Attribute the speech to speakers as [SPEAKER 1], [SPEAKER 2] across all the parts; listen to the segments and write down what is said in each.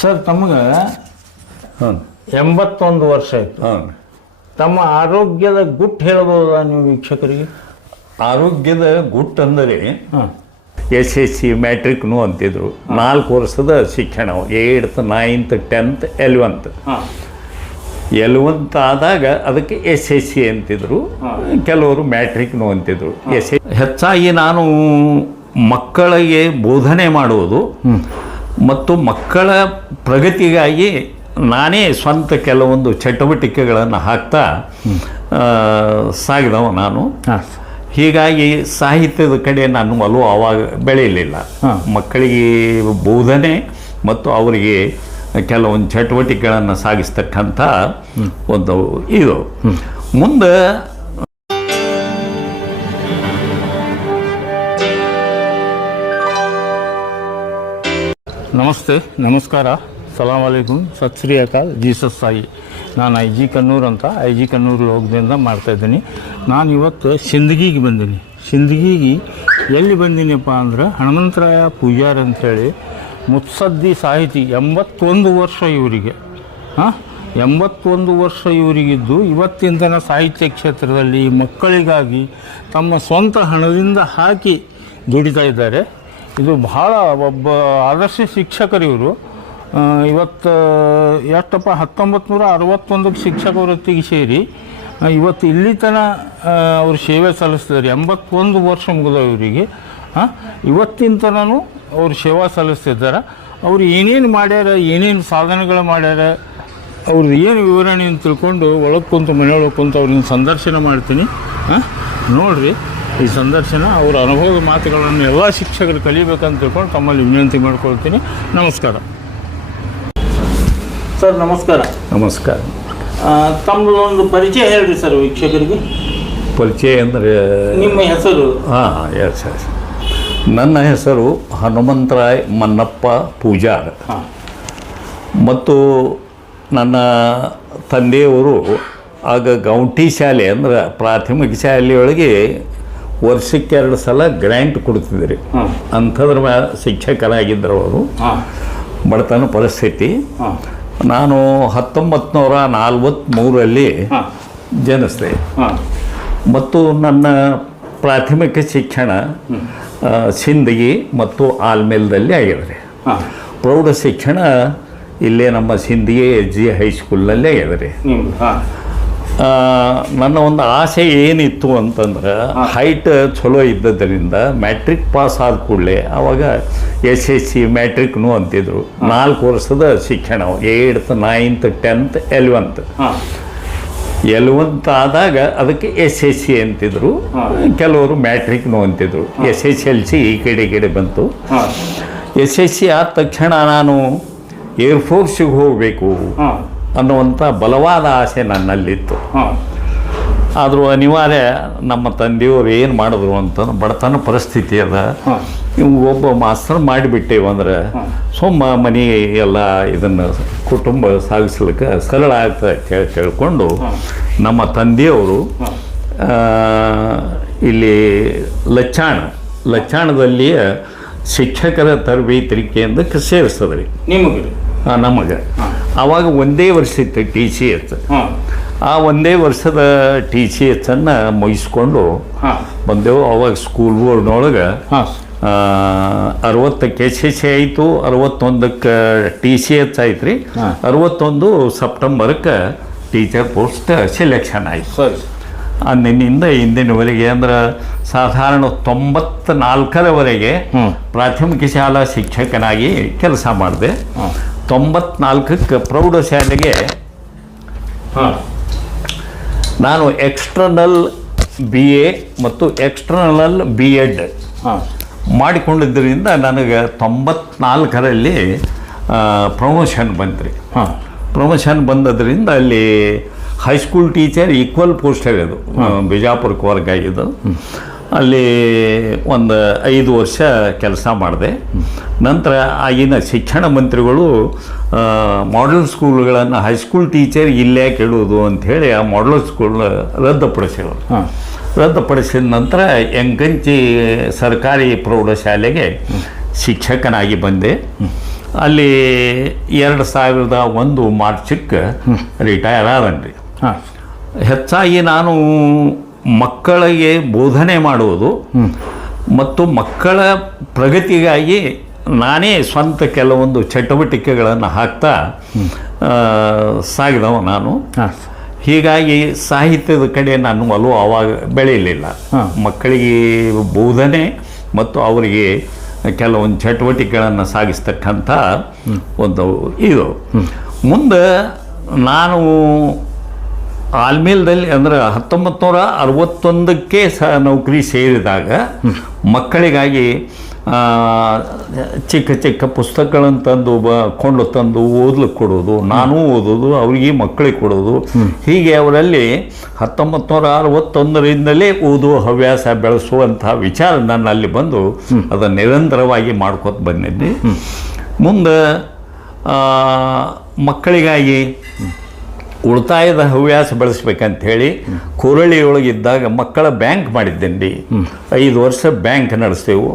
[SPEAKER 1] Sir ತಮಗೆ
[SPEAKER 2] ಹ್ಞೂ.
[SPEAKER 1] ಎಂಬತ್ತೊಂದು ವರ್ಷ ಆಯ್ತು.
[SPEAKER 2] ಹ್ಞೂ.
[SPEAKER 1] ತಮ್ಮ ಆರೋಗ್ಯದ ಗುಟ್ಟು ಹೇಳ್ಬೋದಾ ನೀವು ವೀಕ್ಷಕರಿಗೆ?
[SPEAKER 2] ಆರೋಗ್ಯದ ಗುಟ್ಟು ಅಂದರೆ
[SPEAKER 1] ಹಾಂ
[SPEAKER 2] ಎಸ್ ಎಸ್ ಸಿ ಮ್ಯಾಟ್ರಿಕ್ನು ಅಂತಿದ್ರು. ನಾಲ್ಕು ವರ್ಷದ ಶಿಕ್ಷಣ eighth ninth tenth eleventh.
[SPEAKER 1] Eleventh
[SPEAKER 2] eleventh ಆದಾಗ ಅದಕ್ಕೆ ಎಸ್ ಎಸ್ ಸಿ ಅಂತಿದ್ರು. ಕೆಲವರು ಮ್ಯಾಟ್ರಿಕ್ನು ಅಂತಿದ್ರು. ಎಸ್ ಹೆಚ್ಚಾಗಿ ನಾನು ಮಕ್ಕಳಿಗೆ ಬೋಧನೆ ಮಾಡುವುದು. ಮತ್ತು ಮಕ್ಕಳ ಪ್ರಗತಿಗಾಗಿ ನಾನೇ ಸ್ವಂತ ಕೆಲವೊಂದು ಚಟುವಟಿಕೆಗಳನ್ನು ಹಾಕ್ತಾ ಸಾಗಿದವ ನಾನು. ಹೀಗಾಗಿ ಸಾಹಿತ್ಯದ ಕಡೆ ನಾನು ಒಲವು ಆವಾಗ ಬೆಳೆಯಲಿಲ್ಲ. ಮಕ್ಕಳಿಗೆ ಬೋಧನೆ ಮತ್ತು ಅವರಿಗೆ ಕೆಲವೊಂದು ಚಟುವಟಿಕೆಗಳನ್ನು ಸಾಗಿಸ್ತಕ್ಕಂಥ ಒಂದು ಇದು. ಮುಂದೆ
[SPEAKER 1] ನಮಸ್ತೆ, ನಮಸ್ಕಾರ. ಸಲಾಂ ಅಲೈಕುಮ್. ಸತ್ ಶ್ರೀ ಅಕಾಲ್. ಜೀಸಸ್ ಸಾಯಿ. ನಾನು ಐ ಜಿ ಕನ್ನೂರು ಅಂತ. ಐ ಜಿ ಕನ್ನೂರು ಲೋಕದಿಂದ ಮಾಡ್ತಾಯಿದ್ದೀನಿ ನಾನು ಇವತ್ತು ಸಿಂದಗಿಗೆ ಬಂದೀನಿ. ಸಿಂದಗಿಗೆ ಎಲ್ಲಿ ಬಂದೀನಪ್ಪ ಅಂದ್ರೆ ಹನುಮಂತರಾಯ ಪೂಜಾರ್ ಅಂಥೇಳಿ ಮುತ್ಸದ್ದಿ ಸಾಹಿತಿ, ಎಂಬತ್ತೊಂದು ವರ್ಷ ಇವರಿಗೆ. ಹಾಂ? ಎಂಬತ್ತೊಂದು ವರ್ಷ ಇವರಿಗಿದ್ದು ಇವತ್ತಿನ ಸಾಹಿತ್ಯ ಕ್ಷೇತ್ರದಲ್ಲಿ ಮಕ್ಕಳಿಗಾಗಿ ತಮ್ಮ ಸ್ವಂತ ಹಣದಿಂದ ಹಾಕಿ ದುಡಿತಾ ಇದ್ದಾರೆ. ಇದು ಬಹಳ ಒಬ್ಬ ಆದರ್ಶ ಶಿಕ್ಷಕರು ಇವರು. ಇವತ್ತು, ಎಷ್ಟಪ್ಪ ಹತ್ತೊಂಬತ್ತು ನೂರ ಅರವತ್ತೊಂದಕ್ಕೆ ಶಿಕ್ಷಕ ವೃತ್ತಿಗೆ ಸೇರಿ ಇವತ್ತು ಇಲ್ಲಿ ತನ ಅವರು ಸೇವೆ ಸಲ್ಲಿಸ್ತಿದ್ದಾರೆ ಎಂಬತ್ತೊಂದು ವರ್ಷ ಮುಗಿದ ಇವರಿಗೆ. ಇವತ್ತಿನ ತನೂ ಅವರು ಸೇವಾ ಸಲ್ಲಿಸ್ತಿದ್ದಾರೆ. ಅವ್ರು ಏನೇನು ಮಾಡ್ಯಾರ, ಏನೇನು ಸಾಧನೆಗಳು ಮಾಡ್ಯಾರ ಅವ್ರದ್ದು ಏನು ವಿವರಣೆ ಅಂತ ತಿಳ್ಕೊಂಡು ಒಳಗೆ ಕುಂತು ಮನೆಯೊಳಗೆ ಕುಂತು ಅವ್ರನ್ನ ಸಂದರ್ಶನ ಮಾಡ್ತೀನಿ. ನೋಡಿರಿ. ಈ ಸಂದರ್ಶನ ಅವರ ಅನುಭವದ ಮಾತುಗಳನ್ನು ಎಲ್ಲ ಶಿಕ್ಷಕರು ಕಲಿಬೇಕಂತ ತಿಳ್ಕೊಂಡು ತಮ್ಮಲ್ಲಿ ವಿನಂತಿ ಮಾಡ್ಕೊಳ್ತೀನಿ. ನಮಸ್ಕಾರ. ಸರ್ ನಮಸ್ಕಾರ.
[SPEAKER 2] ನಮಸ್ಕಾರ.
[SPEAKER 1] ತಮ್ಮದೊಂದು ಪರಿಚಯ ಹೇಳ್ರಿ ಸರ್ ವೀಕ್ಷಕರಿಗೆ.
[SPEAKER 2] ಪರಿಚಯ ಅಂದರೆ
[SPEAKER 1] ನಿಮ್ಮ ಹೆಸರು?
[SPEAKER 2] ಹಾಂ ಎಸ್ ಎಸ್ ನನ್ನ ಹೆಸರು ಹನುಮಂತರಾಯ್ ಮನ್ನಪ್ಪ ಪೂಜಾರ್.
[SPEAKER 1] ಹಾಂ.
[SPEAKER 2] ಮತ್ತು ನನ್ನ ತಂದೆಯವರು ಆಗ ಗೌಂಟಿ ಶಾಲೆ ಅಂದ್ರೆ ಪ್ರಾಥಮಿಕ ಶಾಲೆಯೊಳಗೆ ವರ್ಷಕ್ಕೆ ಎರಡು ಸಲ ಗ್ರ್ಯಾಂಟ್ ಕೊಡ್ತಿದ್ರಿ. ಅಂಥದ್ರ ಮ್ಯಾ ಶಿಕ್ಷಕರಾಗಿದ್ದರು ಅವರು. ಬಡತನ ಪರಿಸ್ಥಿತಿ. ನಾನು ಹತ್ತೊಂಬತ್ತು ನೂರ ನಲ್ವತ್ತ್ಮೂರರಲ್ಲಿ
[SPEAKER 1] ಹಾಂ.
[SPEAKER 2] ಜನಿಸಿದೆ. ಮತ್ತು ನನ್ನ ಪ್ರಾಥಮಿಕ ಶಿಕ್ಷಣ ಸಿಂದಗಿ ಮತ್ತು ಆಲ್ಮೇಲ್ದಲ್ಲಿ
[SPEAKER 1] ಆಗಿದ್ರಿ.
[SPEAKER 2] ಪ್ರೌಢ ಶಿಕ್ಷಣ ಇಲ್ಲೇ ನಮ್ಮ ಸಿಂದಗಿ ಎಚ್ ಜಿ ಹೈಸ್ಕೂಲ್ನಲ್ಲೇ ಆಗಿದ್ರಿ. ನನ್ನ ಒಂದು ಆಸೆ ಏನಿತ್ತು ಅಂತಂದ್ರೆ ಹೈಟ್ ಚಲೋ ಇದ್ದದರಿಂದ ಮ್ಯಾಟ್ರಿಕ್ ಪಾಸ್ ಆದ ಕೂಡಲೇ ಆವಾಗ ಎಸ್ ಎಸ್ ಸಿ ಮ್ಯಾಟ್ರಿಕ್ನು ಅಂತಿದ್ರು. ನಾಲ್ಕು ವರ್ಷದ ಶಿಕ್ಷಣ. Eighth ninth tenth eleventh. Eleventh ಆದಾಗ ಅದಕ್ಕೆ ಎಸ್ ಎಸ್ ಸಿ ಅಂತಿದ್ರು. ಕೆಲವರು ಮ್ಯಾಟ್ರಿಕ್ನು ಅಂತಿದ್ರು. ಎಸ್ ಎಸ್ ಎಲ್ ಸಿ ಈ ಕಡೆ ಈ ಕಡೆ ಬಂತು. ಎಸ್ ಎಸ್ ಸಿ ಆದ ತಕ್ಷಣ ನಾನು ಏರ್ಫೋರ್ಸಿಗೆ ಹೋಗಬೇಕು. ಅನ್ನುವಂಥ ಬಲವಾದ ಆಸೆ ನನ್ನಲ್ಲಿತ್ತು. ಆದರೂ ಅನಿವಾರ್ಯ ನಮ್ಮ ತಂದೆಯವರು ಏನು ಮಾಡಿದ್ರು ಅಂತಂದ್ರೆ ಬಡತನ ಪರಿಸ್ಥಿತಿ ಅದ. ಇವು ಒಬ್ಬ ಮಾಸ್ತರ್ ಮಾಡಿಬಿಟ್ಟೇವು ಅಂದ್ರೆ ಸುಮ್ಮ ಮನೆ ಎಲ್ಲ ಇದನ್ನು ಕುಟುಂಬ ಸಾಗಿಸ್ಲಿಕ್ಕೆ ಸರಳ ಆಗ್ತದೆ ಕೇಳಿ ಹೇಳಿ ತಿಳ್ಕೊಂಡು ನಮ್ಮ ತಂದೆಯವರು ಇಲ್ಲಿ ಲಚ್ಚಾಣ ಲಚ್ಚಾಣದಲ್ಲಿ ಶಿಕ್ಷಕರ ತರಬೇತಿ ಕೇಂದ್ರಕ್ಕೆ ಸೇರಿಸ್ತದ್ರಿ.
[SPEAKER 1] ನಿಮಗೆ ರೀ
[SPEAKER 2] ನಮಗೆ. ಆವಾಗ ಒಂದೇ ವರ್ಷ ಇತ್ತು ಟಿ ಸಿ ಎಚ್ ಆ ಒಂದೇ ವರ್ಷದ ಟಿ ಸಿ ಎಚ್ಚನ್ನು ಮುಗಿಸ್ಕೊಂಡು ಬಂದೆವು. ಅವಾಗ ಸ್ಕೂಲ್ ಬೋರ್ಡ್ನೊಳಗೆ ಅರವತ್ತಕ್ಕೆ ಎಸ್ ಎಸ್ ಸಿ ಆಯಿತು. ಅರವತ್ತೊಂದಕ್ಕೆ ಟಿ ಸಿ ಎಚ್ ಆಯ್ತು ರೀ ಅರವತ್ತೊಂದು ಸೆಪ್ಟೆಂಬರ್ಕ್ಕೆ ಟೀಚರ್ ಪೋಸ್ಟ್ ಸೆಲೆಕ್ಷನ್ ಆಯಿತು.
[SPEAKER 1] ಸರಿ.
[SPEAKER 2] ಅಂದಿನಿಂದ ಇಂದಿನವರೆಗೆ ಅಂದ್ರೆ ಸಾಧಾರಣ ತೊಂಬತ್ತ ನಾಲ್ಕರವರೆಗೆ. ಪ್ರಾಥಮಿಕ ಶಾಲಾ ಶಿಕ್ಷಕನಾಗಿ ಕೆಲಸ ಮಾಡಿದೆ. ತೊಂಬತ್ನಾಲ್ಕಕ್ಕೆ ಪ್ರೌಢಶಾಲೆಗೆ
[SPEAKER 1] ಹಾಂ.
[SPEAKER 2] ನಾನು ಎಕ್ಸ್ಟರ್ನಲ್ ಬಿ ಎ ಮತ್ತು ಎಕ್ಸ್ಟರ್ನಲ್ ಬಿ ಎಡ್
[SPEAKER 1] ಹಾಂ.
[SPEAKER 2] ಮಾಡಿಕೊಂಡಿದ್ದರಿಂದ ನನಗೆ ತೊಂಬತ್ನಾಲ್ಕರಲ್ಲಿ ಪ್ರಮೋಷನ್ ಬಂತ್ರಿ.
[SPEAKER 1] ಹಾಂ.
[SPEAKER 2] ಪ್ರಮೋಷನ್ ಬಂದದ್ರಿಂದ ಅಲ್ಲಿ ಹೈಸ್ಕೂಲ್ ಟೀಚರ್ ಈಕ್ವಲ್ ಪೋಸ್ಟ್ ಅದು ಬಿಜಾಪುರಕ್ಕೆ ವರ್ಗ ಆಗಿದ್ದು ಅಲ್ಲಿ ಒಂದು ಐದು ವರ್ಷ ಕೆಲಸ ಮಾಡಿದೆ. ನಂತರ ಆಗಿನ ಶಿಕ್ಷಣ ಮಂತ್ರಿಗಳು ಮಾಡಲ್ ಸ್ಕೂಲ್ಗಳನ್ನು ಹೈಸ್ಕೂಲ್ ಟೀಚರ್ ಇಲ್ಲೇ ಕೇಳೋದು ಅಂಥೇಳಿ ಆ ಮಾಡಲ್ ಸ್ಕೂಲ್ ರದ್ದುಪಡಿಸಿದರು ರದ್ದುಪಡಿಸಿದ ನಂತರ ಎಂಗಂಚಿ ಸರ್ಕಾರಿ ಪ್ರೌಢಶಾಲೆಗೆ ಶಿಕ್ಷಕನಾಗಿ ಬಂದೆ. ಅಲ್ಲಿ ಎರಡು ಸಾವಿರದ ಒಂದು ಮಾರ್ಚಕ್ಕೆ ರಿಟೈರ್ ಆದನ್ರಿ. ಹೆಚ್ಚಾಗಿ ನಾನು ಮಕ್ಕಳಿಗೆ ಬೋಧನೆ ಮಾಡುವುದು ಮತ್ತು ಮಕ್ಕಳ ಪ್ರಗತಿಗಾಗಿ ನಾನೇ ಸ್ವಂತ ಕೆಲವೊಂದು ಚಟುವಟಿಕೆಗಳನ್ನು ಹಾಕ್ತಾ ಸಾಗಿದವ ನಾನು. ಹೀಗಾಗಿ ಸಾಹಿತ್ಯದ ಕಡೆ ನಾನು ಒಲವು ಆವಾಗ ಬೆಳೆಯಲಿಲ್ಲ. ಮಕ್ಕಳಿಗೆ ಬೋಧನೆ ಮತ್ತು ಅವರಿಗೆ ಕೆಲವೊಂದು ಚಟುವಟಿಕೆಗಳನ್ನು ಸಾಗಿಸ್ತಕ್ಕಂಥ ಒಂದು ಇದು. ಮುಂದೆ ನಾನು ಆಲ್ಮೇಲ್ದಲ್ಲಿ ಅಂದರೆ ಹತ್ತೊಂಬತ್ತು ನೂರ ಅರವತ್ತೊಂದಕ್ಕೆ ಸಹ ನೌಕರಿ ಸೇರಿದಾಗ ಮಕ್ಕಳಿಗಾಗಿ ಚಿಕ್ಕ ಚಿಕ್ಕ ಪುಸ್ತಕಗಳನ್ನು ತಂದು ಬ, ಕೊಂಡು ತಂದು ಓದ್ಲಿಕ್ಕೆ ಕೊಡೋದು, ನಾನು ಓದೋದು, ಅವರಿಗೆ ಮಕ್ಕಳಿಗೆ ಕೊಡೋದು. ಹೀಗೆ ಅವರಲ್ಲಿ ಹತ್ತೊಂಬತ್ತು ನೂರ ಅರವತ್ತೊಂದರಿಂದಲೇ ಓದುವ ಹವ್ಯಾಸ ಬೆಳೆಸುವಂತಹ ವಿಚಾರ ನನ್ನಲ್ಲಿ ಬಂದು ಅದನ್ನು ನಿರಂತರವಾಗಿ ಮಾಡ್ಕೊತ ಬಂದಿದ್ದೆ. ಮುಂದೆ ಮಕ್ಕಳಿಗಾಗಿ ಉಳಿತಾಯದ ಹವ್ಯಾಸ ಬೆಳೆಸ್ಬೇಕಂತ ಹೇಳಿ ಕುರಳಿಯೊಳಗಿದ್ದಾಗ ಮಕ್ಕಳ ಬ್ಯಾಂಕ್ ಮಾಡಿದ್ದೇನೆ ಐದು ವರ್ಷ ಬ್ಯಾಂಕ್ ನಡೆಸ್ತೇವೆ.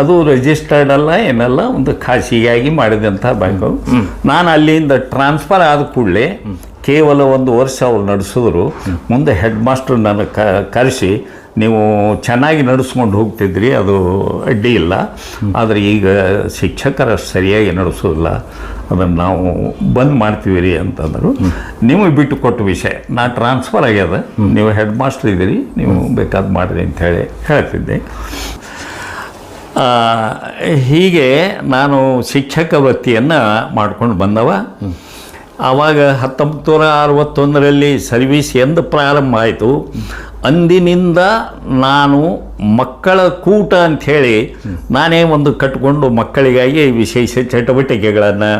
[SPEAKER 2] ಅದು ರಿಜಿಸ್ಟರ್ಡ್ ಅಲ್ಲ, ಏನಲ್ಲ, ಒಂದು ಖಾಸಗಿಯಾಗಿ ಮಾಡಿದಂಥ ಬ್ಯಾಂಕು ನಾನು ಅಲ್ಲಿಂದ ಟ್ರಾನ್ಸ್ಫರ್ ಆದ ಕೂಡಲೇ ಕೇವಲ ಒಂದು ವರ್ಷ ಅವ್ರು ನಡೆಸಿದ್ರು. ಮುಂದೆ ಹೆಡ್ ಮಾಸ್ಟರ್ ನನ್ನ ಕರೆಸಿ ನೀವು ಚೆನ್ನಾಗಿ ನಡೆಸ್ಕೊಂಡು ಹೋಗ್ತಿದ್ರಿ, ಅದು ಅಡ್ಡಿ ಇಲ್ಲ ಆದರೆ ಈಗ ಶಿಕ್ಷಕರ ಸರಿಯಾಗಿ ನಡೆಸೋದಿಲ್ಲ. ಅದನ್ನು ನಾವು ಬಂದ್ ಮಾಡ್ತೀವಿ ರೀ ಅಂತಂದರು. ನಿಮಗೆ ಬಿಟ್ಟು ಕೊಟ್ಟ ವಿಷಯ, ನಾ ಟ್ರಾನ್ಸ್ಫರ್ ಆಗ್ಯದ. ನೀವು ಹೆಡ್ ಮಾಸ್ಟರ್ ಇದ್ದೀರಿ, ನೀವು ಬೇಕಾದ ಮಾಡಿರಿ ಅಂತ ಹೇಳಿ ಹೇಳ್ತಿದ್ದೆ. ಹೀಗೆ ನಾನು ಶಿಕ್ಷಕ ವೃತ್ತಿಯನ್ನು ಮಾಡ್ಕೊಂಡು ಬಂದವ. ಆವಾಗ ಹತ್ತೊಂಬತ್ತು ನೂರ ಅರವತ್ತೊಂದರಲ್ಲಿ ಸರ್ವಿಸ್ ಎಂದು ಪ್ರಾರಂಭ ಆಯಿತು. ಅಂದಿನಿಂದ ನಾನು ಮಕ್ಕಳ ಕೂಟ ಅಂಥೇಳಿ ನಾನೇ ಒಂದು ಕಟ್ಟಿಕೊಂಡು ಮಕ್ಕಳಿಗಾಗಿ ವಿಶೇಷ ಚಟುವಟಿಕೆಗಳನ್ನು,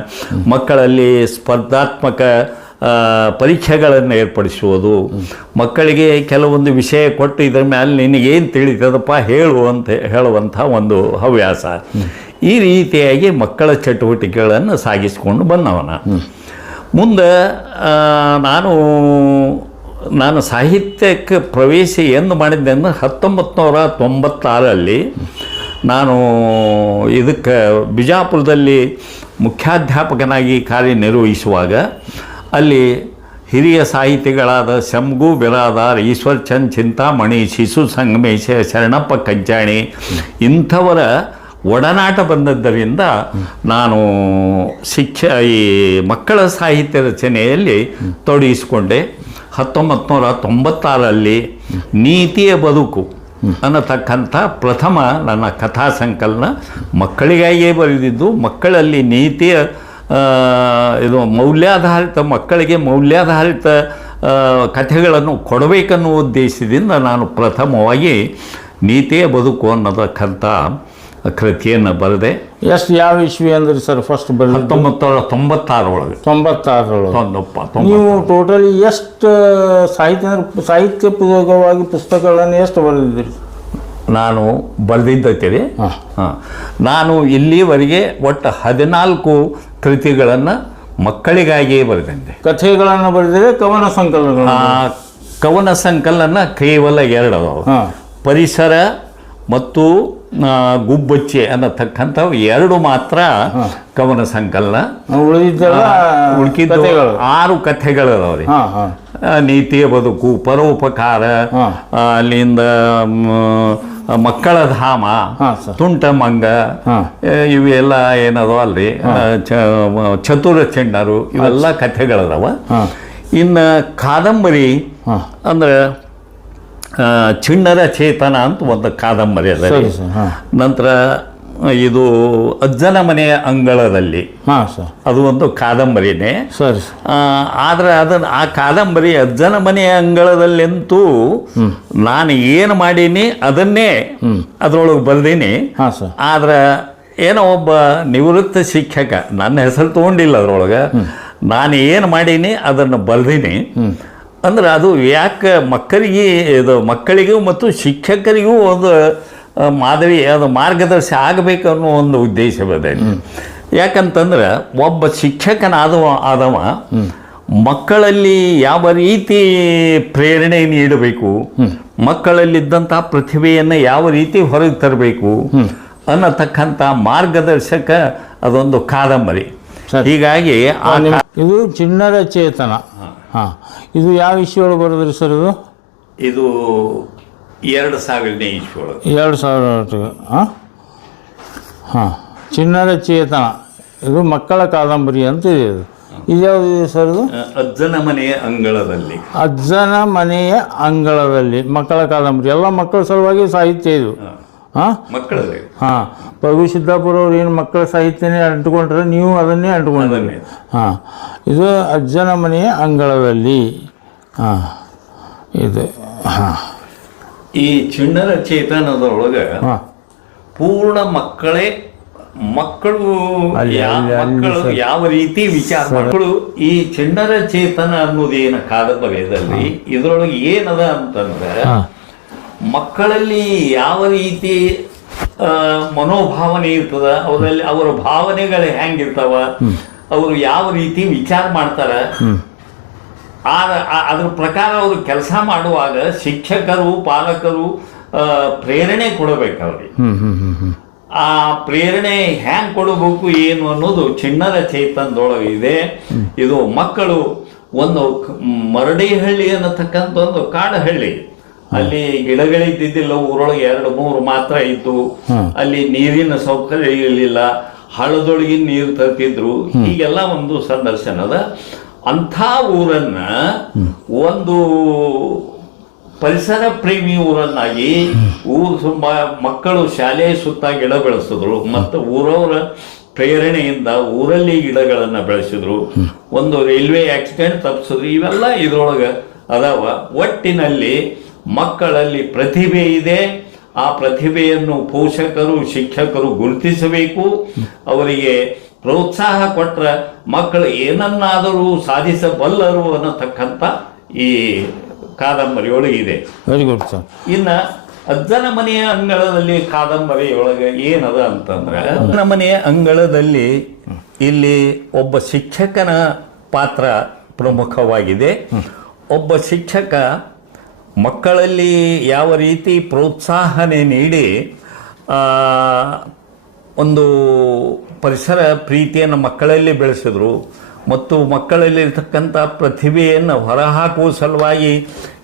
[SPEAKER 2] ಮಕ್ಕಳಲ್ಲಿ ಸ್ಪರ್ಧಾತ್ಮಕ ಪರೀಕ್ಷೆಗಳನ್ನು ಏರ್ಪಡಿಸುವುದು, ಮಕ್ಕಳಿಗೆ ಕೆಲವೊಂದು ವಿಷಯ ಕೊಟ್ಟು ಇದರ ಮೇಲೆ ನಿನಗೇನು ತಿಳಿತದಪ್ಪ ಹೇಳು ಅಂತ ಹೇಳುವಂಥ ಒಂದು ಹವ್ಯಾಸ. ಈ ರೀತಿಯಾಗಿ ಮಕ್ಕಳ ಚಟುವಟಿಕೆಗಳನ್ನು ಸಾಗಿಸಿಕೊಂಡು ಬಂದವನ. ಮುಂದೆ ನಾನು ನಾನು ಸಾಹಿತ್ಯಕ್ಕೆ ಪ್ರವೇಶ ಎಂದು ಮಾಡಿದ್ದೆ ಅಂದರೆ ಹತ್ತೊಂಬತ್ತು ನೂರ ತೊಂಬತ್ತಾರರಲ್ಲಿ ನಾನು ಇದಕ್ಕೆ ಬಿಜಾಪುರದಲ್ಲಿ ಮುಖ್ಯಾಧ್ಯಾಪಕನಾಗಿ ಕಾರ್ಯನಿರ್ವಹಿಸುವಾಗ, ಅಲ್ಲಿ ಹಿರಿಯ ಸಾಹಿತಿಗಳಾದ ಶಂಭು ಬಿರಾದಾರ್, ಈಶ್ವರ್ ಚಂದ್ ಚಿಂತಾಮಣಿ, ಶಿಶು ಸಂಗಮೇಶ ಶರಣಪ್ಪ ಕಂಚಾಣಿ ಇಂಥವರ ಒಡನಾಟ ಬಂದದ್ದರಿಂದ ನಾನು ಶಿಕ್ಷ ಈ ಮಕ್ಕಳ ಸಾಹಿತ್ಯ ರಚನೆಯಲ್ಲಿ ತೊಡಗಿಸಿಕೊಂಡೆ. ಹತ್ತೊಂಬತ್ತು ನೂರ ತೊಂಬತ್ತಾರರಲ್ಲಿ ನೀತಿಯ ಬದುಕು ಅನ್ನತಕ್ಕಂಥ ಪ್ರಥಮ ನನ್ನ ಕಥಾ ಸಂಕಲನ ಮಕ್ಕಳಿಗಾಗಿಯೇ ಬರೆದಿದ್ದು, ಮಕ್ಕಳಲ್ಲಿ ನೀತಿಯ ಇದು ಮೌಲ್ಯಾಧಾರಿತ, ಮಕ್ಕಳಿಗೆ ಮೌಲ್ಯಾಧಾರಿತ ಕಥೆಗಳನ್ನು ಕೊಡಬೇಕನ್ನುವ ಉದ್ದೇಶದಿಂದ ನಾನು ಪ್ರಥಮವಾಗಿ ನೀತಿಯ ಬದುಕು ಅನ್ನತಕ್ಕಂಥ ಕೃತಿಯನ್ನು ಬರೆದೆ.
[SPEAKER 1] ಎಷ್ಟು ಯಾವ ಇಸ್ವಿ ಅಂದ್ರೆ ಸರ್ ಫಸ್ಟ್ ಬರೆದ
[SPEAKER 2] ಹತ್ತೊಂಬತ್ತು ನೂರ ತೊಂಬತ್ತಾರೊಳಗೆ.
[SPEAKER 1] ತೊಂಬತ್ತಾರರೊಳಗೆ. ನೀವು ಟೋಟಲಿ ಎಷ್ಟು ಸಾಹಿತ್ಯ ಸಾಹಿತ್ಯ ಪೂರ್ವಕವಾಗಿ ಪುಸ್ತಕಗಳನ್ನು ಎಷ್ಟು ಬರೆದಿದ್ದೀರಿ?
[SPEAKER 2] ನಾನು ಬರೆದಿದ್ದೈತೀರಿ
[SPEAKER 1] ಹಾಂ.
[SPEAKER 2] ನಾನು ಇಲ್ಲಿವರೆಗೆ ಒಟ್ಟು ಹದಿನಾಲ್ಕು ಕೃತಿಗಳನ್ನು ಮಕ್ಕಳಿಗಾಗಿಯೇ ಬರೆದಂತೆ
[SPEAKER 1] ಕಥೆಗಳನ್ನು ಬರೆದಿದೆ ಕವನ ಸಂಕಲನಗಳು
[SPEAKER 2] ಕವನ ಸಂಕಲನ ಕೇವಲ ಎರಡು ಪರಿಸರ ಮತ್ತು ಗುಬ್ಬಚ್ಚೆ ಅನ್ನತಕ್ಕಂಥವು ಎರಡು ಮಾತ್ರ ಕವನ ಸಂಕಲನ. ಉಳ್ಕಿದ್ದು ಆರು ಕಥೆಗಳು ಅದಾವ್ರಿ
[SPEAKER 1] ಹಾಂ ಹಾಂ.
[SPEAKER 2] ಆ, ನೀತಿಯ ಬದುಕು ಪರೋಪಕಾರ ಅಲ್ಲಿಂದ ಮಕ್ಕಳ ಧಾಮ ತುಂಟ ಮಂಗ ಇವೆಲ್ಲ ಏನದೋ ಅಲ್ರಿ ಚತುರ ಚೆಂಡರು ಇವೆಲ್ಲ ಕಥೆಗಳದಾವ. ಇನ್ನು ಕಾದಂಬರಿ ಅಂದ್ರೆ ಚಿಣ್ಣರ ಚೇತನ ಅಂತ ಒಂದು ಕಾದಂಬರಿ ಅದ ನಂತರ ಇದು ಅಜ್ಜನ ಮನೆಯ ಅಂಗಳದಲ್ಲಿ ಅದು ಒಂದು ಕಾದಂಬರಿನೇ.
[SPEAKER 1] ಸರಿ
[SPEAKER 2] ಆದ್ರೆ ಅದನ್ನು ಆ ಕಾದಂಬರಿ ಅಜ್ಜನ ಮನೆಯ ಅಂಗಳದಲ್ಲಂತೂ ನಾನು ಏನು ಮಾಡೀನಿ ಅದನ್ನೇ ಅದರೊಳಗೆ ಬರ್ದೀನಿ.
[SPEAKER 1] ಹಾಂ ಸರ್.
[SPEAKER 2] ಆದ್ರೆ ಏನೋ ಒಬ್ಬ ನಿವೃತ್ತ ಶಿಕ್ಷಕ ನನ್ನ ಹೆಸರು ತೊಗೊಂಡಿಲ್ಲ ಅದರೊಳಗೆ. ನಾನು ಏನು ಮಾಡೀನಿ ಅದನ್ನು ಬರ್ದೀನಿ. ಅಂದ್ರೆ ಅದು ಯಾಕೆ ಮಕ್ಕಳಿಗೆ ಇದು ಮಕ್ಕಳಿಗೂ ಮತ್ತು ಶಿಕ್ಷಕರಿಗೂ ಒಂದು ಮಾದರಿ ಅದು ಮಾರ್ಗದರ್ಶಿ ಆಗಬೇಕು ಅನ್ನೋ ಒಂದು ಉದ್ದೇಶವಿದೆ ಯಾಕಂತಂದ್ರೆ ಒಬ್ಬ ಶಿಕ್ಷಕನಾದವ ಆದವ ಮಕ್ಕಳಲ್ಲಿ ಯಾವ ರೀತಿ ಪ್ರೇರಣೆ ನೀಡಬೇಕು ಮಕ್ಕಳಲ್ಲಿದ್ದಂಥ ಪ್ರತಿಭೆಯನ್ನು ಯಾವ ರೀತಿ ಹೊರಗೆ ತರಬೇಕು ಅನ್ನತಕ್ಕಂಥ ಮಾರ್ಗದರ್ಶಕ ಅದೊಂದು ಕಾದಂಬರಿ. ಹೀಗಾಗಿ
[SPEAKER 1] ಇದು ಚಿನ್ನರ ಚೇತನ. ಹಾಂ. ಇದು ಯಾವ ಇಶ್ಯೂ ಒಳಗೆ ಬರೋದ್ರಿ ಸರ್ ಇದು?
[SPEAKER 2] ಇದು ಎರಡು ಸಾವಿರನೇ ಇಶ್ಯೂ ಒಳಗೆ.
[SPEAKER 1] ಎರಡು ಸಾವಿರ ಹಾಂ ಹಾಂ ಚಿನ್ನದ ಚೇತನ. ಇದು ಮಕ್ಕಳ ಕಾದಂಬರಿ ಅಂತ ಇದೆ ಇದು. ಇದು ಯಾವುದು ಸರ್ ಇದು?
[SPEAKER 2] ಅಜ್ಜನ ಮನೆಯ ಅಂಗಳದಲ್ಲಿ.
[SPEAKER 1] ಅಜ್ಜನ ಮನೆಯ ಅಂಗಳದಲ್ಲಿ ಮಕ್ಕಳ ಕಾದಂಬರಿ. ಎಲ್ಲ ಮಕ್ಕಳ ಸಲುವಾಗಿ ಸಾಹಿತ್ಯ ಇದು. ಹಾಂ?
[SPEAKER 2] ಮಕ್ಕಳಲ್ಲಿ.
[SPEAKER 1] ಹಾಂ. ಪ್ರಭು ಸಿದ್ದಾಪುರ ಅವ್ರು ಏನು ಮಕ್ಕಳ ಸಾಹಿತ್ಯನೇ ಅಂಟುಕೊಂಡ್ರೆ ನೀವು ಅದನ್ನೇ ಅಂಟುಕೊಂಡ್ರಿ. ಹಾಂ. ಇದು ಅಜ್ಜನ ಮನೆಯ ಅಂಗಳದಲ್ಲಿ. ಹಾಂ. ಇದು ಹಾಂ.
[SPEAKER 2] ಈ ಚಿಣ್ಣರ ಚೇತನದೊಳಗೆ
[SPEAKER 1] ಹಾಂ.
[SPEAKER 2] ಪೂರ್ಣ ಮಕ್ಕಳೇ ಮಕ್ಕಳು ಮಕ್ಕಳು ಯಾವ ರೀತಿ ವಿಚಾರ ಮಕ್ಕಳು ಈ ಚಿಣ್ಣರ ಚೇತನ ಅನ್ನೋದೇನು ಕಾದಂಬರಿಯಲ್ಲಿ ಇದರೊಳಗೆ ಏನದ ಅಂತಂದ್ರೆ ಮಕ್ಕಳಲ್ಲಿ ಯಾವ ರೀತಿ ಮನೋಭಾವನೆ ಇರ್ತದ ಅವರಲ್ಲಿ ಅವರ ಭಾವನೆಗಳು ಹೆಂಗಿರ್ತಾವ ಅವರು ಯಾವ ರೀತಿ ವಿಚಾರ ಮಾಡ್ತಾರ ಅದ್ರ ಪ್ರಕಾರ ಅವರು ಕೆಲಸ ಮಾಡುವಾಗ ಶಿಕ್ಷಕರು ಪಾಲಕರು ಪ್ರೇರಣೆ ಕೊಡಬೇಕು ಅವ್ರಿಗೆ. ಆ ಪ್ರೇರಣೆ ಹ್ಯಾಂಗ್ ಕೊಡಬೇಕು ಏನು ಅನ್ನೋದು ಚಿನ್ನದ ಚೇತನದೊಳಗೆ ಇದೆ. ಇದು ಮಕ್ಕಳು ಒಂದು ಮರಡಿಹಳ್ಳಿ ಅನ್ನತಕ್ಕಂಥ ಒಂದು ಕಾಡಹಳ್ಳಿ. ಅಲ್ಲಿ ಗಿಡಗಳಿದ್ದಿದ್ದಿಲ್ಲ ಊರೊಳಗೆ ಎರಡು ಮೂರು ಮಾತ್ರ ಇತ್ತು ಅಲ್ಲಿ ನೀರಿನ ಸೌಕರ್ಯ ಇರಲಿಲ್ಲ ಹಳದೊಳಗಿ ನೀರು ತರ್ತಿದ್ರು. ಹೀಗೆಲ್ಲ ಒಂದು ಸಂದರ್ಶನದ ಅಂಥ ಊರನ್ನ ಒಂದು ಪರಿಸರ ಪ್ರೇಮಿ ಊರನ್ನಾಗಿ ಊರು ತುಂಬ ಮಕ್ಕಳು ಶಾಲೆಯ ಸುತ್ತ ಗಿಡ ಬೆಳೆಸಿದ್ರು. ಮತ್ತು ಊರವರ ಪ್ರೇರಣೆಯಿಂದ ಊರಲ್ಲಿ ಗಿಡಗಳನ್ನು ಬೆಳೆಸಿದ್ರು. ಒಂದು ರೈಲ್ವೆ ಆಕ್ಸಿಡೆಂಟ್ ತಪ್ಪಿಸಿದ್ರು. ಇವೆಲ್ಲ ಇದರೊಳಗೆ ಅದಾವ. ಒಟ್ಟಿನಲ್ಲಿ ಮಕ್ಕಳಲ್ಲಿ ಪ್ರತಿಭೆ ಇದೆ. ಆ ಪ್ರತಿಭೆಯನ್ನು ಪೋಷಕರು ಶಿಕ್ಷಕರು ಗುರುತಿಸಬೇಕು. ಅವರಿಗೆ ಪ್ರೋತ್ಸಾಹ ಕೊಟ್ಟರೆ ಮಕ್ಕಳು ಏನನ್ನಾದರೂ ಸಾಧಿಸಬಲ್ಲರು ಅನ್ನತಕ್ಕಂಥ ಈ ಕಾದಂಬರಿಯೊಳಗಿದೆ ಇದೆ
[SPEAKER 1] ವೆರಿ ಗುಡ್ ಸರ್
[SPEAKER 2] ಇನ್ನ ಅಜ್ಜನ ಮನೆಯ ಅಂಗಳದಲ್ಲಿ ಕಾದಂಬರಿಯೊಳಗೆ ಏನದ ಅಂತಂದ್ರೆ ಅಜ್ಜನ ಮನೆಯ ಅಂಗಳದಲ್ಲಿ ಇಲ್ಲಿ ಒಬ್ಬ ಶಿಕ್ಷಕನ ಪಾತ್ರ ಪ್ರಮುಖವಾಗಿದೆ. ಒಬ್ಬ ಶಿಕ್ಷಕ ಮಕ್ಕಳಲ್ಲಿ ಯಾವ ರೀತಿ ಪ್ರೋತ್ಸಾಹನೆ ನೀಡಿ ಒಂದು ಪರಿಸರ ಪ್ರೀತಿಯನ್ನು ಮಕ್ಕಳಲ್ಲಿ ಬೆಳೆಸಿದ್ರು, ಮತ್ತು ಮಕ್ಕಳಲ್ಲಿರ್ತಕ್ಕಂಥ ಪ್ರತಿಭೆಯನ್ನು ಹೊರಹಾಕುವ ಸಲುವಾಗಿ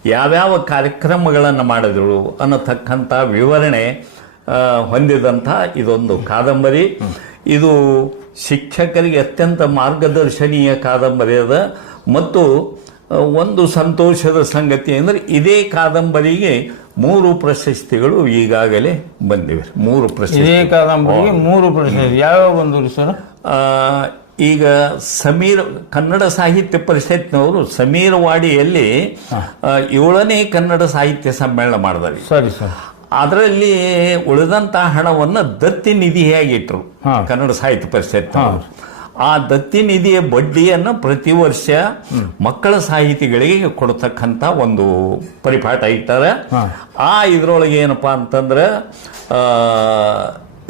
[SPEAKER 2] ಯಾವ್ಯಾವ ಕಾರ್ಯಕ್ರಮಗಳನ್ನು ಮಾಡಿದ್ರು ಅನ್ನತಕ್ಕಂಥ ವಿವರಣೆ ಹೊಂದಿದಂಥ ಇದೊಂದು ಕಾದಂಬರಿ. ಇದು ಶಿಕ್ಷಕರಿಗೆ ಅತ್ಯಂತ ಮಾರ್ಗದರ್ಶನೀಯ ಕಾದಂಬರಿ ಅದ. ಮತ್ತು ಒಂದು ಸಂತೋಷದ ಸಂಗತಿ ಅಂದರೆ ಇದೇ ಕಾದಂಬರಿಗೆ ಮೂರು ಪ್ರಶಸ್ತಿಗಳು ಈಗಾಗಲೇ ಬಂದಿವೆ. ಮೂರು ಪ್ರಶಸ್ತಿ.
[SPEAKER 1] ಇದೇ ಕಾದಂಬರಿಗೆ ಮೂರು ಪ್ರಶಸ್ತಿ. ಯಾವ್ಯಾವ ಬಂದರು ಸರ್?
[SPEAKER 2] ಈಗ ಸಮೀರ್ ಕನ್ನಡ ಸಾಹಿತ್ಯ ಪರಿಷತ್ನವರು ಸಮೀರವಾಡಿಯಲ್ಲಿ ಏಳನೇ ಕನ್ನಡ ಸಾಹಿತ್ಯ ಸಮ್ಮೇಳನ ಮಾಡಿದ್ದಾರೆ.
[SPEAKER 1] ಸರಿ ಸರ್.
[SPEAKER 2] ಅದರಲ್ಲಿ ಉಳಿದಂತಹ ಹಣವನ್ನು ದತ್ತಿ
[SPEAKER 1] ನಿಧಿಯಾಗಿಟ್ಟರು.
[SPEAKER 2] ಕನ್ನಡ ಸಾಹಿತ್ಯ ಪರಿಷತ್ ಆ ದತ್ತಿ ನಿಧಿಯ ಬಡ್ಡಿಯನ್ನು ಪ್ರತಿ ವರ್ಷ ಮಕ್ಕಳ ಸಾಹಿತಿಗಳಿಗೆ ಕೊಡ್ತಕ್ಕಂಥ ಒಂದು ಪರಿಪಾಠ ಇಟ್ಟಾರೆ. ಆ ಇದರೊಳಗೆ ಏನಪ್ಪಾ ಅಂತಂದ್ರೆ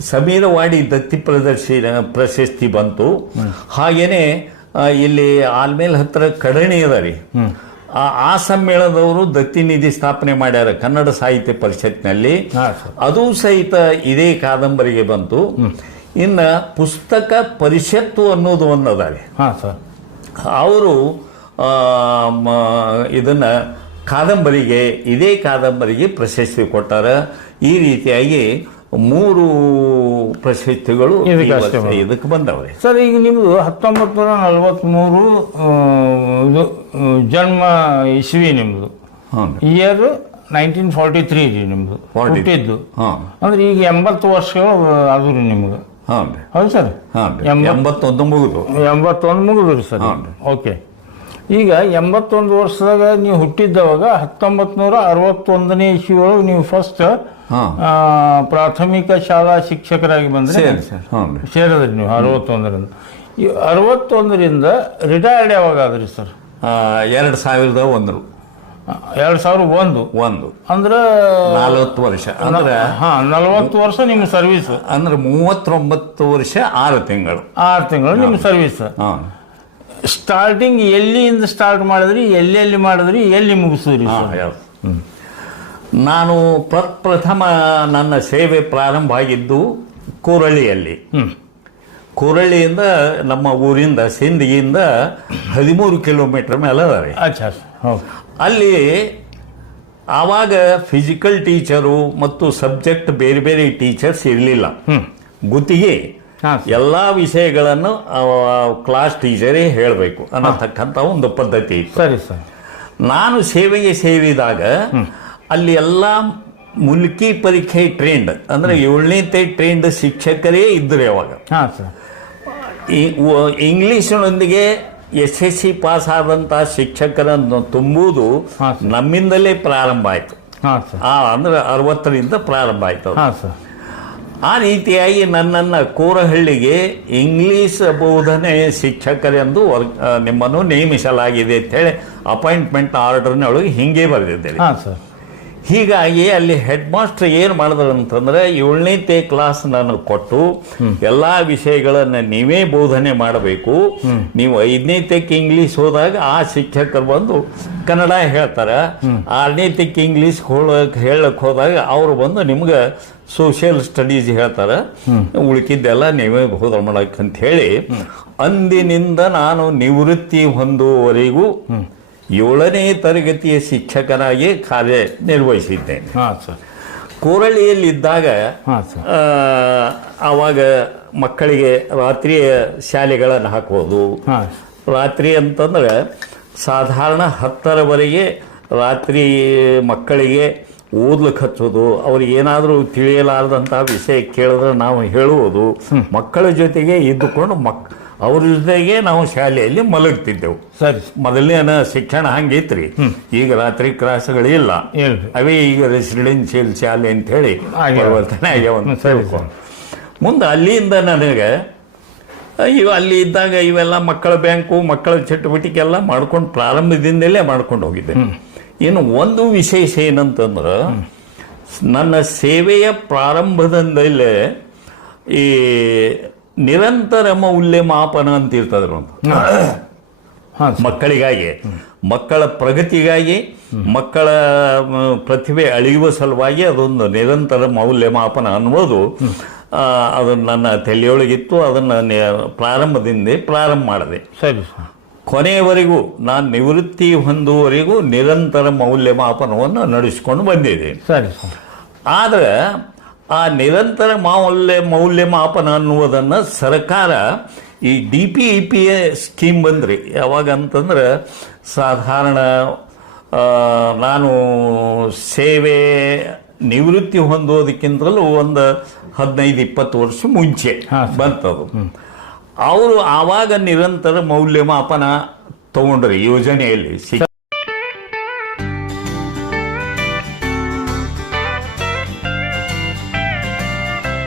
[SPEAKER 2] ಸಮೀರವಾಡಿ ದತ್ತಿ ಪ್ರದರ್ಶಿ ಪ್ರಶಸ್ತಿ ಬಂತು. ಹಾಗೇನೆ ಇಲ್ಲಿ ಆಲ್ಮೇಲ್ ಹತ್ರ ಕಡಣಿ ಅದ ರೀ. ಆ ಆ ಸಮ್ಮೇಳನದವರು ದತ್ತಿ ನಿಧಿ ಸ್ಥಾಪನೆ ಮಾಡ್ಯಾರ ಕನ್ನಡ ಸಾಹಿತ್ಯ ಪರಿಷತ್ನಲ್ಲಿ. ಅದು ಸಹಿತ ಇದೇ ಕಾದಂಬರಿಗೆ ಬಂತು. ಇನ್ನ ಪುಸ್ತಕ ಪರಿಷತ್ತು ಅನ್ನೋದು ಒಂದದಾರೆ
[SPEAKER 1] ಹಾಂ ಸರ್.
[SPEAKER 2] ಅವರು ಇದನ್ನ ಕಾದಂಬರಿಗೆ ಇದೇ ಕಾದಂಬರಿಗೆ ಪ್ರಶಸ್ತಿ ಕೊಟ್ಟಾರ. ಈ ರೀತಿಯಾಗಿ ಮೂರು ಪ್ರಶಸ್ತಿಗಳು
[SPEAKER 1] ಇದಕ್ಕೆ ಬಂದವೆ. ಸರ್ ಈಗ ನಿಮ್ಮದು ಹತ್ತೊಂಬತ್ತು ನೂರ ನಲವತ್ತ್ಮೂರು ಇದು ಜನ್ಮ ಇಸ್ವಿ ನಿಮ್ಮದು ಇಯರ್ ನೈನ್ಟೀನ್ ಫಾರ್ಟಿ ತ್ರೀ ರೀ ನಿಮ್ಮದು
[SPEAKER 2] 40.
[SPEAKER 1] ಹುಟ್ಟಿದ್ದು. ಅಂದ್ರೆ ಈಗ ಎಂಬತ್ತು ವರ್ಷಗಳು ಅದು ರೀ ನಿಮ್ಗೆ
[SPEAKER 2] ಹಾಂ
[SPEAKER 1] ಹೌದು ಸರ್.
[SPEAKER 2] ಹಾಂ
[SPEAKER 1] ಎಂಬತ್ತು
[SPEAKER 2] ಎಂಬತ್ತೊಂದು ಮುಗಿದು.
[SPEAKER 1] ಎಂಬತ್ತೊಂದು ಮುಗಿದ್ರಿ ಸರ್
[SPEAKER 2] ಹಾಂ.
[SPEAKER 1] ಓಕೆ. ಈಗ ಎಂಬತ್ತೊಂದು ವರ್ಷದಾಗ ನೀವು ಹುಟ್ಟಿದ್ದವಾಗ ಹತ್ತೊಂಬತ್ತು ನೂರ ಅರವತ್ತೊಂದನೇ ಇಸ್ವಿ ಒಳಗೆ ನೀವು ಫಸ್ಟ್
[SPEAKER 2] ಹಾಂ.
[SPEAKER 1] ಪ್ರಾಥಮಿಕ ಶಾಲಾ ಶಿಕ್ಷಕರಾಗಿ ಬಂದ್ರೆ
[SPEAKER 2] ಸರಿ ಸರ್. ಹಾಂ ರೀ
[SPEAKER 1] ಸೇರಿದ್ರಿ ನೀವು ಅರವತ್ತೊಂದರಿಂದ. ಈ ಅರವತ್ತೊಂದರಿಂದ ರಿಟೈರ್ಡ್ ಯಾವಾಗ ಆದ್ರಿ ಸರ್
[SPEAKER 2] ಎರಡು ಸಾವಿರದ ಒಂದು
[SPEAKER 1] ಎರಡು ಸಾವಿರ ಒಂದು.
[SPEAKER 2] ಒಂದು.
[SPEAKER 1] ಅಂದ್ರೆ
[SPEAKER 2] ನಲವತ್ತು ವರ್ಷ. ಅಂದ್ರೆ
[SPEAKER 1] ಹಾಂ ನಲವತ್ತು ವರ್ಷ ನಿಮ್ಮ ಸರ್ವಿಸ್
[SPEAKER 2] ಅಂದ್ರೆ ಮೂವತ್ತೊಂಬತ್ತು ವರ್ಷ ಆರು ತಿಂಗಳು.
[SPEAKER 1] ಆರು ತಿಂಗಳು ನಿಮ್ಮ ಸರ್ವಿಸ್ ಸ್ಟಾರ್ಟಿಂಗ್ ಎಲ್ಲಿಂದ ಸ್ಟಾರ್ಟ್ ಮಾಡಿದ್ರಿ ಎಲ್ಲೆಲ್ಲಿ ಮಾಡಿದ್ರಿ ಎಲ್ಲಿ ಮುಗಿಸಿದ್ರಿ
[SPEAKER 2] ನಾನು ಪ್ರಪ್ರಥಮ ನನ್ನ ಸೇವೆ ಪ್ರಾರಂಭ ಆಗಿದ್ದು ಕೂರಳ್ಳಿಯಲ್ಲಿ.
[SPEAKER 1] ಹ್ಮ್.
[SPEAKER 2] ಕುರಳಿಯಿಂದ ನಮ್ಮ ಊರಿಂದ ಸಿಂದಗಿಯಿಂದ ಹದಿಮೂರು ಕಿಲೋಮೀಟರ್ ಮೇಲೆ
[SPEAKER 1] ಅದಾರೆ
[SPEAKER 2] ಅಲ್ಲಿ ಆವಾಗ ಫಿಸಿಕಲ್ ಟೀಚರು ಮತ್ತು ಸಬ್ಜೆಕ್ಟ್ ಬೇರೆ ಬೇರೆ ಟೀಚರ್ಸ್ ಇರಲಿಲ್ಲ. ಗುತ್ತಿಗೆ ಎಲ್ಲ ವಿಷಯಗಳನ್ನು ಕ್ಲಾಸ್ ಟೀಚರೇ ಹೇಳಬೇಕು ಅನ್ನತಕ್ಕಂಥ ಒಂದು ಪದ್ಧತಿ ಇತ್ತು.
[SPEAKER 1] ಸರಿ ಸರ್.
[SPEAKER 2] ನಾನು ಸೇವೆಗೆ ಸೇರಿದಾಗ ಅಲ್ಲಿ ಎಲ್ಲ ಮುಲ್ಕಿ ಪರೀಕ್ಷೆ ಟ್ರೇಂಡ್ ಅಂದ್ರೆ ಏಳನೇ ಟ್ರೇಂಡ್ ಶಿಕ್ಷಕರೇ ಇದ್ದರು ಅವಾಗ ಇಂಗ್ಲಿಷಿನೊಂದಿಗೆ ಎಸ್ ಎಸ್ ಸಿ ಪಾಸ್ ಆದಂಥ ಶಿಕ್ಷಕರನ್ನು ತುಂಬುವುದು ನಮ್ಮಿಂದಲೇ ಪ್ರಾರಂಭ ಆಯಿತು.
[SPEAKER 1] ಹಾಂ ಸರ್.
[SPEAKER 2] ಆ ಅಂದ್ರೆ ಅರವತ್ತರಿಂದ ಪ್ರಾರಂಭ ಆಯಿತು ಆ ರೀತಿಯಾಗಿ ನನ್ನನ್ನು ಕೋರಹಳ್ಳಿಗೆ ಇಂಗ್ಲಿಷ್ ಬೋಧನೆ ಶಿಕ್ಷಕರೆಂದು ವರ್ ನಿಮ್ಮನ್ನು ನೇಮಿಸಲಾಗಿದೆ ಅಂತೇಳಿ ಅಪಾಯಿಂಟ್ಮೆಂಟ್ ಆರ್ಡರ್ನೊಳಗೆ ಹಿಂಗೆ ಬರೆದಿದ್ದೇನೆ.
[SPEAKER 1] ಹಾಂ ಸರ್.
[SPEAKER 2] ಹೀಗಾಗಿ ಅಲ್ಲಿ ಹೆಡ್ ಮಾಸ್ಟರ್ ಏನು ಮಾಡಿದ್ರು ಅಂತಂದ್ರೆ ಏಳನೇ ಕ್ಲಾಸ್ ನಾನು ಕೊಟ್ಟು ಎಲ್ಲಾ ವಿಷಯಗಳನ್ನು ನೀವೇ ಬೋಧನೆ ಮಾಡಬೇಕು. ನೀವು ಐದನೇತಕ್ಕೆ ಇಂಗ್ಲೀಷ್ ಹೋದಾಗ ಆ ಶಿಕ್ಷಕರು ಬಂದು ಕನ್ನಡ ಹೇಳ್ತಾರೆ. ಆರನೇತಕ್ಕೆ ಇಂಗ್ಲೀಷ್ ಹೋಗಕ್ಕೆ ಹೇಳಕ್ಕೆ ಹೋದಾಗ ಅವರು ಬಂದು ನಿಮ್ಗೆ ಸೋಷಿಯಲ್ ಸ್ಟಡೀಸ್ ಹೇಳ್ತಾರೆ. ಉಳ್ಕಿದ್ದೆಲ್ಲ ನೀವೇ ಬೋಧನೆ ಮಾಡಕ್ ಅಂತ ಹೇಳಿ ಅಂದಿನಿಂದ ನಾನು ನಿವೃತ್ತಿ ಹೊಂದುವವರೆಗೂ ಏಳನೇ ತರಗತಿಯ ಶಿಕ್ಷಕನಾಗಿ ಕಾರ್ಯ ನಿರ್ವಹಿಸಿದ್ದೇನೆ.
[SPEAKER 1] ಹಾಂ ಸರ್.
[SPEAKER 2] ಕೋರಳಿಯಲ್ಲಿದ್ದಾಗ ಆವಾಗ ಮಕ್ಕಳಿಗೆ ರಾತ್ರಿಯ ಶಾಲೆಗಳನ್ನು ಹಾಕೋದು ರಾತ್ರಿ ಅಂತಂದ್ರೆ ಸಾಧಾರಣ ಹತ್ತರವರೆಗೆ ರಾತ್ರಿ ಮಕ್ಕಳಿಗೆ ಓದ್ಲಿಕ್ಕೆ ಹಚ್ಚೋದು ಅವ್ರಿಗೆ ಏನಾದರೂ ತಿಳಿಯಲಾರದಂತಹ ವಿಷಯ ಕೇಳಿದ್ರೆ ನಾವು ಹೇಳುವುದು ಮಕ್ಕಳ ಜೊತೆಗೆ ಇದ್ದುಕೊಂಡು ಮಕ್ ಅವ್ರ ಜೊತೆಗೆ ನಾವು ಶಾಲೆಯಲ್ಲಿ ಮಲಗ್ತಿದ್ದೆವು.
[SPEAKER 1] ಸರಿ.
[SPEAKER 2] ಮೊದಲನೇನ ಶಿಕ್ಷಣ ಹಂಗಿತ್ರಿ. ಈಗ ರಾತ್ರಿ
[SPEAKER 1] ಕ್ರಾಸ್ಗಳಿಲ್ಲ
[SPEAKER 2] ಅವೇ ಈಗ ರೆಸಿಡೆನ್ಷಿಯಲ್ ಶಾಲೆ ಅಂತ ಹೇಳಿ. ಪರಿವರ್ತನೆ ಮುಂದೆ ಅಲ್ಲಿಂದ ನನಗೆ ಇವು ಅಲ್ಲಿ ಇದ್ದಾಗ ಇವೆಲ್ಲ ಮಕ್ಕಳ ಬ್ಯಾಂಕು ಮಕ್ಕಳ ಚಟುವಟಿಕೆ ಎಲ್ಲ ಮಾಡ್ಕೊಂಡು ಪ್ರಾರಂಭದಿಂದಲೇ ಮಾಡ್ಕೊಂಡು ಹೋಗಿದ್ದೆ. ಇನ್ನು ಒಂದು ವಿಶೇಷ ಏನಂತಂದ್ರೆ ನನ್ನ ಸೇವೆಯ ಪ್ರಾರಂಭದಿಂದಲೇ ಈ ನಿರಂತರ ಮೌಲ್ಯಮಾಪನ ಅಂತ ಇರ್ತದ್ರು ಅಂತ ಮಕ್ಕಳಿಗಾಗಿ ಮಕ್ಕಳ ಪ್ರಗತಿಗಾಗಿ ಮಕ್ಕಳ ಪ್ರತಿಭೆ ಅಳಿಯುವ ಸಲುವಾಗಿ ಅದೊಂದು ನಿರಂತರ ಮೌಲ್ಯಮಾಪನ ಅನ್ನೋದು ಅದನ್ನು ಅದು ನನ್ನ ತಲೆಯೊಳಗಿತ್ತು ಅದನ್ನು ಪ್ರಾರಂಭದಿಂದ ಪ್ರಾರಂಭ ಮಾಡಿದೆ.
[SPEAKER 1] ಸರಿ
[SPEAKER 2] ಕೊನೆಯವರೆಗೂ ನಾನು ನಿವೃತ್ತಿ ಹೊಂದುವವರೆಗೂ ನಿರಂತರ ಮೌಲ್ಯಮಾಪನವನ್ನು ನಡೆಸಿಕೊಂಡು ಬಂದಿದ್ದೇನೆ
[SPEAKER 1] ಸರ್.
[SPEAKER 2] ಆದರೆ ಆ ನಿರಂತರ ಮೌಲ್ಯ ಮೌಲ್ಯಮಾಪನ ಅನ್ನುವುದನ್ನು ಸರ್ಕಾರ ಈ D P E P A scheme ಬಂದ್ರಿ. ಯಾವಾಗ ಅಂತಂದ್ರೆ ಸಾಧಾರಣ ನಾನು ಸೇವೆ ನಿವೃತ್ತಿ ಹೊಂದೋದಕ್ಕಿಂತಲೂ ಒಂದು ಹದಿನೈದು ಇಪ್ಪತ್ತು ವರ್ಷ ಮುಂಚೆ
[SPEAKER 1] ಬರ್ತದೆ
[SPEAKER 2] ಬಂತದು. ಅವರು ಆವಾಗ ನಿರಂತರ ಮೌಲ್ಯಮಾಪನ ತಗೊಂಡ್ರಿ ಯೋಜನೆಯಲ್ಲಿ.